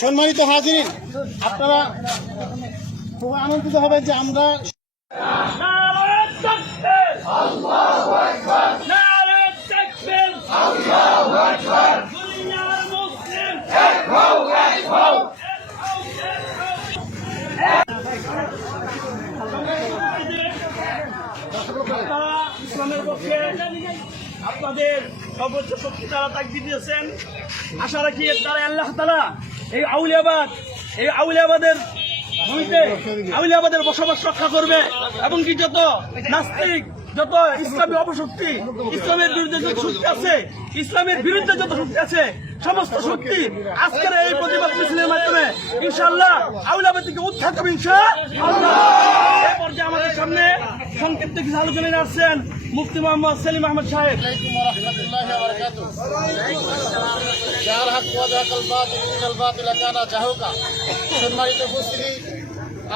সম্মানিত হাজিরিন, আপনারা খুব আনন্দিত হবেন যে আমরা ইসলামের পক্ষে আপনাদের সর্বোচ্চ শক্তি তারা তাকবীর দিয়েছেন। আশা রাখি তারা আল্লাহ তাআলা এই আউলিয়াবাদের ভূমিতে আউলিয়াবাদের বসবাস রক্ষা করবে এবং কি যত নাস্তিক, যত ইসলামী অপশক্তি, ইসলামের বিরুদ্ধে যত শক্তি আছে, ইসলামের বিরুদ্ধে যত শক্তি আছে, সমস্ত শক্তি আজকের এই প্রতিবাদ মিছিলের মাধ্যমে ইনশাআল্লাহ আউলিয়াবাদ থেকে উদ্ধার করবে ইনশাআল্লাহ। এই পর্যায়ে আমাদের সামনে সংক্ষিপ্ত কিছু আলোচনা আসছেন মুফতি মোহাম্মদ সেলিম আহমদ সাহেব। সম্মানিত উপস্থিতি,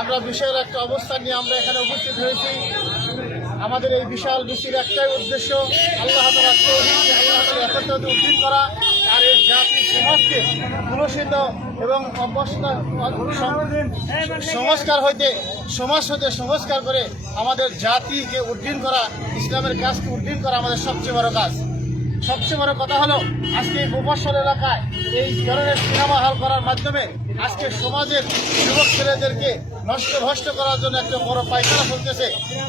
আমরা বিশাল একটা অবস্থান নিয়ে আমরা এখানে উপস্থিত হয়েছি। আমাদের এই বিশাল মিছিল একটাই উদ্দেশ্য, আল্লাহ তাআলার তৌহিদ, আল্লাহ তাআলার একত্রতা উদ্ধার করা আর এই জাতি সমাজকে কলুষিত এবং সমাজ হতে সংস্কার করে আমাদের জাতিকে উদ্ধার করা, ইসলামের কাজকে উদ্ধার করা আমাদের সবচেয়ে বড় কাজ। সবচেয়ে বড় কথা হলো আজকে এই মুফাসসল এলাকায় এই ধরনের সিনেমা হল করার মাধ্যমে আজকে সমাজের যুবক ছেলেদেরকে নষ্ট করার জন্য একটা বড় পায়খানা চলতেছে।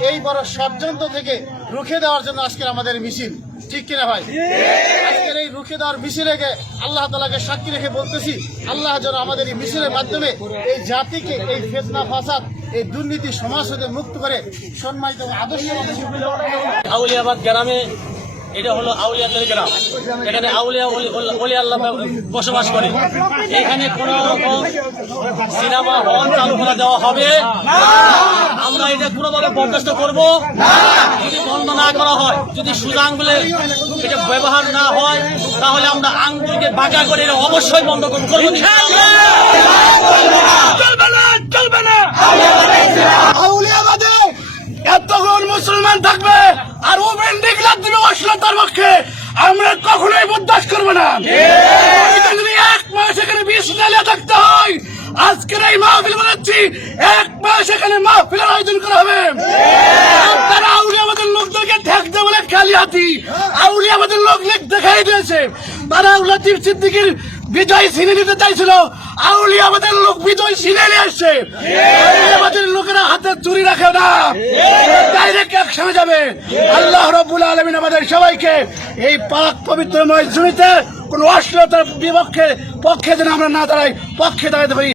এই বড় ষড়যন্ত্র থেকে রুখে দেওয়ার জন্য আজকের আমাদের মিছিল, ঠিক কিনা ভাই? আজকের এই রুখে দেওয়ার মিছিলকে আল্লাহ তাআলাকে সাক্ষী রেখে বলতেছি, আল্লাহ যেন আমাদের এই মিছিলের মাধ্যমে এই জাতিকে এই ফিতনা ফাসাদ, এই দুর্নীতি সমাজ হতে মুক্ত করে সম্মানিত আদর্শ আউলিয়াবাদ গ্রামে, এটা হলো আউলিয়াদের গ্রাম। এখানে আউলিয়া ওলি আল্লাহ বসবাস করে। এখানে কোন রকম সিনেমা হল চালু করে দেওয়া হবে আমরা এটা কোনোভাবে বরদাস্ত করব। যদি বন্ধ না করা হয়, যদি সোজা আঙ্গুলে এটা ব্যবহার না হয়, তাহলে আমরা আঙ্গুলকে বাঁকা করে এটা অবশ্যই বন্ধ করবো। চলবে না। আউলিয়াবাদে এতক্ষণ মুসলমান থাকবে আর ও বেন্ডিং লাগবে অশ্লীলতার পক্ষে আমরা কখনোই বরদাস্ত করবো না। যদি 1 মাস এখানে বিশ্ববিদ্যালয়ে থাকতে হয়, আজকের এই মাহফিল বানাচ্ছি, 1 মাস এখানে মাহফিলের আয়োজন করা হবে। তারা আউলিয়াবাদের লোকদেরকে ঠেকতে বলে খালি হাতি আউলিয়াবাদের লোক দেখাই দিয়েছে। তারা লতিফ সিদ্দিকীর বিজয় ছিনে নিতে চাইছিল, আউলিয়াবাদের লোক বিজয় ছিনে নিয়ে আসছে। আউলিয়াবাদের লোকেরা হাতে চুরি রাখে না, ডাইরেক্ট একসাথে যাবে। আল্লাহ রাব্বুল আলামিন আমাদের সবাইকে এই পাক পবিত্রময় জমিতে কোন অশ্লীলতার পক্ষে যেন আমরা না দাঁড়াই, পক্ষে দাঁড়াতে পারি।